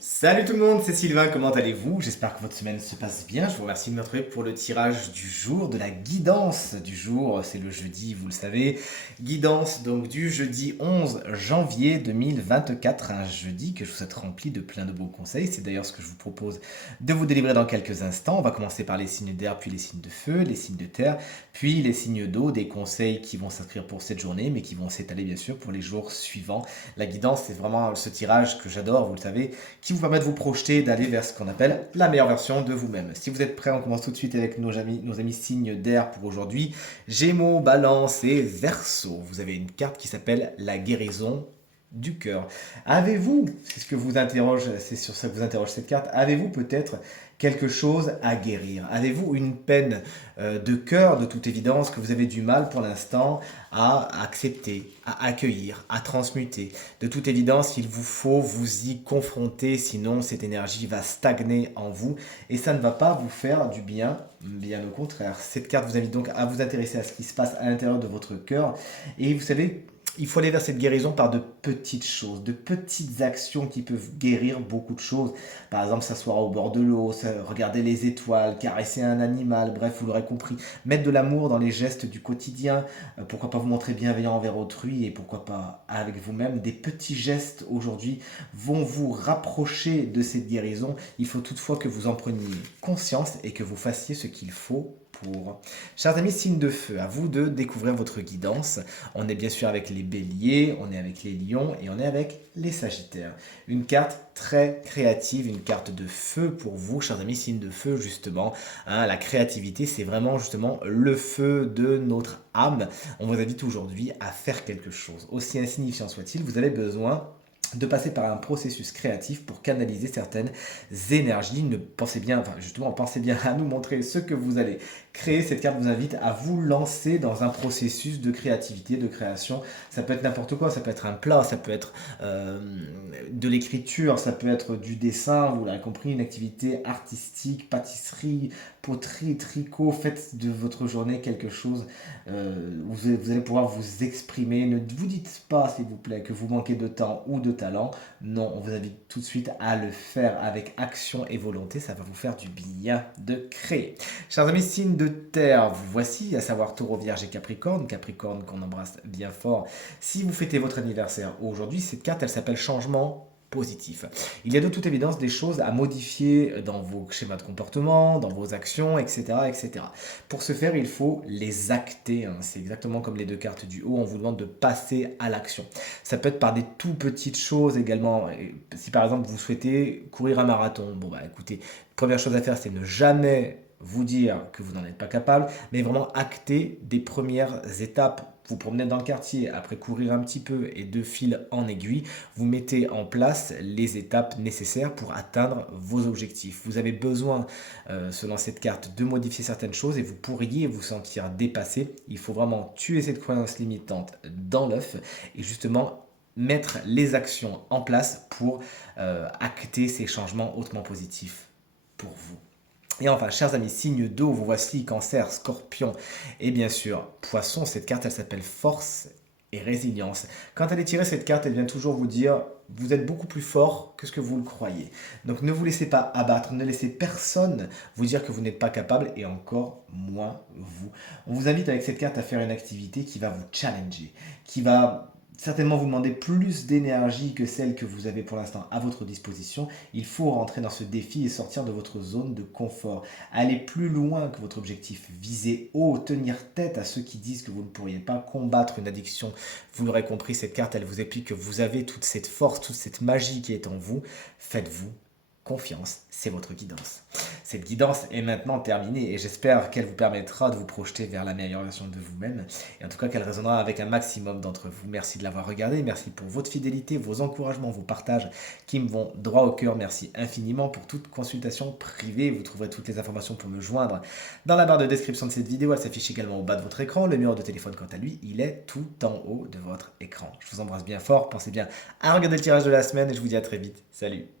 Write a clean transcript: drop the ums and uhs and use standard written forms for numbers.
Salut tout le monde, c'est Sylvain, comment allez-vous? J'espère que votre semaine se passe bien. Je vous remercie de me retrouver pour le tirage du jour, de la guidance du jour. C'est le jeudi, vous le savez. Guidance donc du jeudi 11 janvier 2024, un jeudi que je vous souhaite rempli de plein de beaux conseils. C'est d'ailleurs ce que je vous propose de vous délivrer dans quelques instants. On va commencer par les signes d'air, puis les signes de feu, les signes de terre, puis les signes d'eau, des conseils qui vont s'inscrire pour cette journée, mais qui vont s'étaler bien sûr pour les jours suivants. La guidance, c'est vraiment ce tirage que j'adore, vous le savez, qui vous permet de vous projeter, d'aller vers ce qu'on appelle la meilleure version de vous-même. Si vous êtes prêts, on commence tout de suite avec nos amis signes d'air pour aujourd'hui. Gémeaux, Balance et Verseau. Vous avez une carte qui s'appelle la guérison du cœur. Avez-vous, c'est ce que vous interroge, c'est sur ça que vous interroge cette carte, avez-vous peut-être quelque chose à guérir? Avez-vous une peine de cœur, de toute évidence, que vous avez du mal pour l'instant à accepter, à accueillir, à transmuter? De toute évidence, il vous faut vous y confronter, sinon cette énergie va stagner en vous et ça ne va pas vous faire du bien, bien au contraire. Cette carte vous invite donc à vous intéresser à ce qui se passe à l'intérieur de votre cœur et vous savez, il faut aller vers cette guérison par de petites choses, de petites actions qui peuvent guérir beaucoup de choses. Par exemple, s'asseoir au bord de l'eau, regarder les étoiles, caresser un animal, bref, vous l'aurez compris. Mettre de l'amour dans les gestes du quotidien, pourquoi pas vous montrer bienveillant envers autrui et pourquoi pas avec vous-même. Des petits gestes aujourd'hui vont vous rapprocher de cette guérison. Il faut toutefois que vous en preniez conscience et que vous fassiez ce qu'il faut pour. Chers amis, signe de feu, à vous de découvrir votre guidance. On est bien sûr avec les béliers, on est avec les lions et on est avec les sagittaires. Une carte très créative, une carte de feu pour vous, chers amis, signe de feu justement. Hein, la créativité, c'est vraiment justement le feu de notre âme. On vous invite aujourd'hui à faire quelque chose. Aussi insignifiant soit-il, vous avez besoin de passer par un processus créatif pour canaliser certaines énergies. Ne pensez bien, enfin justement, pensez bien à nous montrer ce que vous allez créer. Cette carte vous invite à vous lancer dans un processus de créativité, de création. Ça peut être n'importe quoi, ça peut être un plat, ça peut être de l'écriture, ça peut être du dessin, vous l'avez compris, une activité artistique, pâtisserie, poterie, tricot. Faites de votre journée quelque chose. Vous allez pouvoir vous exprimer. Ne vous dites pas, s'il vous plaît, que vous manquez de temps ou de talent. Non, on vous invite tout de suite à le faire avec action et volonté. Ça va vous faire du bien de créer. Chers amis, signe de terre, vous voici, à savoir Taureau, Vierge et Capricorne. Capricorne qu'on embrasse bien fort. Si vous fêtez votre anniversaire aujourd'hui, cette carte, elle s'appelle changement positif. Il y a de toute évidence des choses à modifier dans vos schémas de comportement, dans vos actions, etc. etc. Pour ce faire, il faut les acter. Hein. C'est exactement comme les deux cartes du haut, on vous demande de passer à l'action. Ça peut être par des tout petites choses également. Si par exemple vous souhaitez courir un marathon, bon bah écoutez, première chose à faire, c'est ne jamais vous dire que vous n'en êtes pas capable, mais vraiment acter des premières étapes. Vous promenez dans le quartier, après courir un petit peu et de fil en aiguille, vous mettez en place les étapes nécessaires pour atteindre vos objectifs. Vous avez besoin, selon cette carte, de modifier certaines choses et vous pourriez vous sentir dépassé. Il faut vraiment tuer cette croyance limitante dans l'œuf et justement mettre les actions en place pour acter ces changements hautement positifs pour vous. Et enfin, chers amis, signe d'eau, vous voici Cancer, Scorpion et bien sûr Poisson. Cette carte, elle s'appelle Force et Résilience. Quand elle est tirée, cette carte, elle vient toujours vous dire vous êtes beaucoup plus fort que ce que vous le croyez. Donc ne vous laissez pas abattre, ne laissez personne vous dire que vous n'êtes pas capable et encore moins vous. On vous invite avec cette carte à faire une activité qui va vous challenger, qui va certainement vous demander plus d'énergie que celle que vous avez pour l'instant à votre disposition. Il faut rentrer dans ce défi et sortir de votre zone de confort. Aller plus loin que votre objectif. Viser haut, tenir tête à ceux qui disent que vous ne pourriez pas combattre une addiction. Vous l'aurez compris, cette carte, elle vous explique que vous avez toute cette force, toute cette magie qui est en vous. Faites-vous confiance, c'est votre guidance. Cette guidance est maintenant terminée et j'espère qu'elle vous permettra de vous projeter vers la meilleure version de vous-même et en tout cas qu'elle résonnera avec un maximum d'entre vous. Merci de l'avoir regardé, merci pour votre fidélité, vos encouragements, vos partages qui me vont droit au cœur. Merci infiniment pour toute consultation privée. Vous trouverez toutes les informations pour me joindre dans la barre de description de cette vidéo. Elle s'affiche également au bas de votre écran. Le numéro de téléphone, quant à lui, il est tout en haut de votre écran. Je vous embrasse bien fort. Pensez bien à regarder le tirage de la semaine et je vous dis à très vite. Salut!